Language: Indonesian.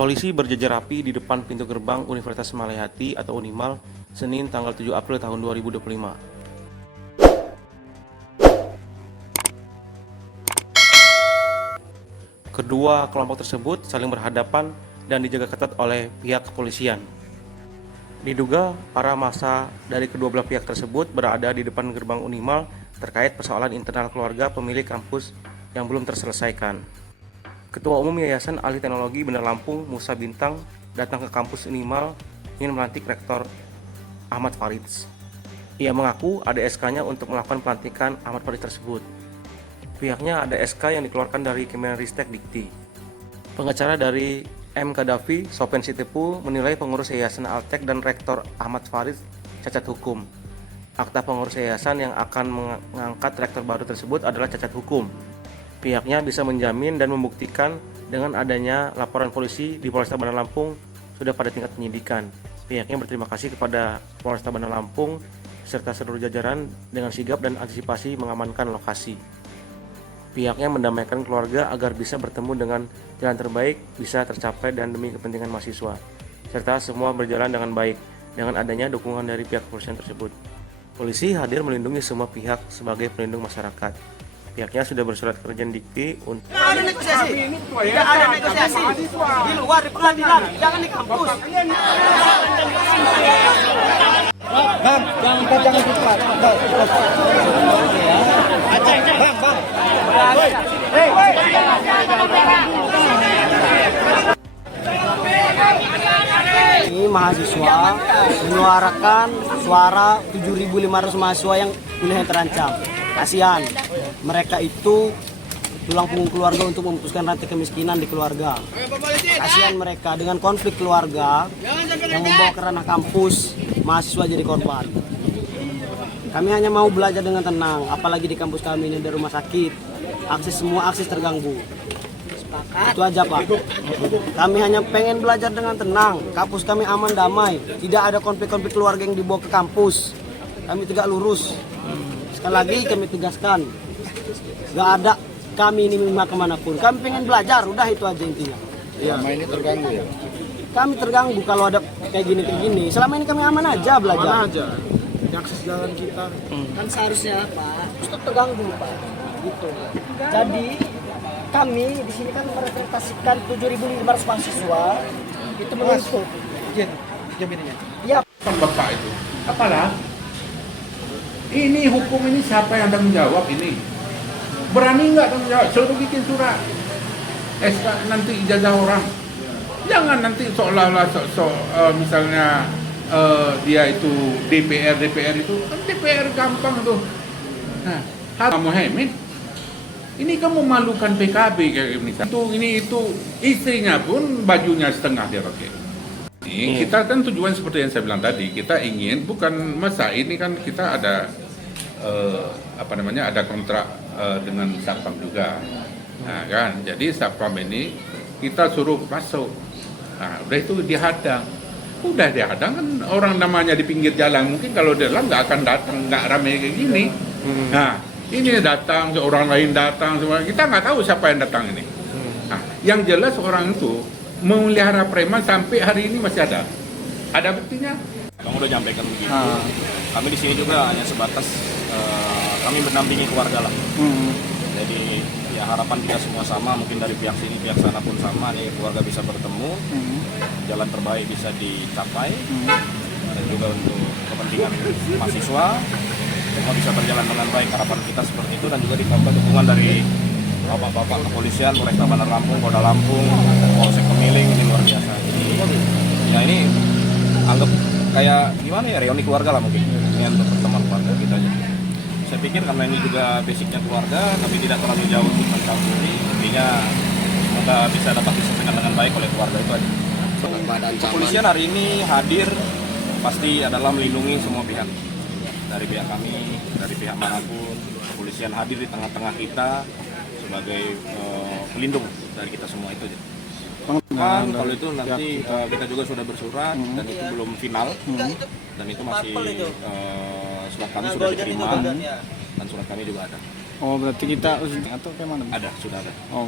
Polisi berjajar rapi di depan pintu gerbang Universitas Malahati atau Unimal, Senin tanggal 7 April tahun 2025. Kedua kelompok tersebut saling berhadapan dan dijaga ketat oleh pihak kepolisian. Diduga para massa dari kedua belah pihak tersebut berada di depan gerbang Unimal terkait persoalan internal keluarga pemilik kampus yang belum terselesaikan. Ketua Umum Yayasan Ahli Teknologi Bandar Lampung, Musa Bintang, datang ke kampus Unimal ingin melantik Rektor Ahmad Farid. Ia mengaku ada SK-nya untuk melakukan pelantikan Ahmad Farid tersebut. Pihaknya ada SK yang dikeluarkan dari Kemenristek Dikti. Pengacara dari M. Kadafi, Sopen Sitepu, menilai pengurus Yayasan Altek dan Rektor Ahmad Farid cacat hukum. Akta pengurus yayasan yang akan mengangkat rektor baru tersebut adalah cacat hukum. Pihaknya bisa menjamin dan membuktikan dengan adanya laporan polisi di Polresta Bandar Lampung sudah pada tingkat penyidikan. Pihaknya berterima kasih kepada Polresta Bandar Lampung serta seluruh jajaran dengan sigap dan antisipasi mengamankan lokasi. Pihaknya mendamaikan keluarga agar bisa bertemu dengan jalan terbaik bisa tercapai dan demi kepentingan mahasiswa, serta semua berjalan dengan baik dengan adanya dukungan dari pihak kepolisian tersebut. Polisi hadir melindungi semua pihak sebagai pelindung masyarakat. Pihaknya sudah bersurat ke Dirjen Dikti untuk ada negosiasi. Tidak ada negosiasi di luar di pengadilan, jangan di kampus. Bang, jangan cepat. Ini mahasiswa menyuarakan suara 7.500 mahasiswa yang kuliahnya terancam. Kasihan, mereka itu tulang punggung keluarga untuk memutuskan rantai kemiskinan di keluarga. Kasihan mereka dengan konflik keluarga yang membawa ke ranah kampus, mahasiswa jadi korban. Kami hanya mau belajar dengan tenang, apalagi di kampus kami ini ada rumah sakit, semua akses terganggu. Itu aja Pak. Kami hanya pengen belajar dengan tenang, kampus kami aman damai, tidak ada konflik-konflik keluarga yang dibawa ke kampus. Kami tegak lurus. Sekali lagi kami tegaskan, gak ada kami ini memang kemanapun. Kami pengen belajar, udah itu aja intinya. Selama ini terganggu ya? Kami terganggu kalau ada kayak gini. Selama ini kami aman aja belajar. Aman aja. Akses jalan kita. Kan seharusnya Pak, justru terganggu Pak. Gitu. Jadi kami di sini kan merepresentasikan 7.500 mahasiswa itu menuntut. Jaminannya. Iya. Bapak itu, apalah? Ini hukum ini siapa yang tanggung jawab ini? Berani nggak tanggung jawab? Suruh bikin surat. SK nanti ijazah orang. Jangan nanti seolah-olah misalnya dia itu DPR itu kan DPR gampang tuh. Nah, kamu Muhammad, ini kamu memalukan PKB kayak ini itu istrinya pun bajunya setengah dia pakai. Ini kita kan tujuan seperti yang saya bilang tadi, kita ingin bukan masa ini kan kita ada ada kontrak dengan Satpam juga. Nah kan, jadi Satpam ini kita suruh masuk. Nah, udah itu dihadang. Udah dihadang kan orang namanya di pinggir jalan, mungkin kalau di dalam nggak akan datang, nggak ramai kayak gini. Nah, ini datang, seorang lain datang, semua kita nggak tahu siapa yang datang ini. Nah, yang jelas orang itu memelihara preman sampai hari ini masih ada. Ada buktinya. Kamu udah nyampaikan begitu. Kami di sini juga hanya sebatas kami mendampingi keluarga lah. Jadi ya harapan kita semua sama, mungkin dari pihak sini pihak sana pun sama nih, keluarga bisa bertemu, jalan terbaik bisa dicapai, dan juga untuk kepentingan mahasiswa semua bisa berjalan dengan baik. Harapan kita seperti itu, dan juga ditambah dukungan dari bapak-bapak kepolisian, Polresta Bandar Lampung, Polda Lampung, Polsek Pemiling, ini luar biasa. Jadi ya ini anggap kayak gimana ya, reuni keluarga lah mungkin. Ini untuk pertemuan keluarga kita aja. Saya pikir karena ini juga basicnya keluarga, kami tidak terlalu jauh untuk mencampuri. Intinya semoga bisa dapat diselesaikan dengan baik oleh keluarga itu aja. Kepolisian hari ini hadir pasti adalah melindungi semua pihak. Dari pihak kami, dari pihak manapun, kepolisian hadir di tengah-tengah kita sebagai pelindung dari kita semua itu aja. Kalau itu nanti kita juga sudah bersurat dan itu belum final dan itu masih surat kami sudah diterima dan surat kami juga ada. Oh, berarti kita atau kayak mana? Ada, sudah ada. Oh.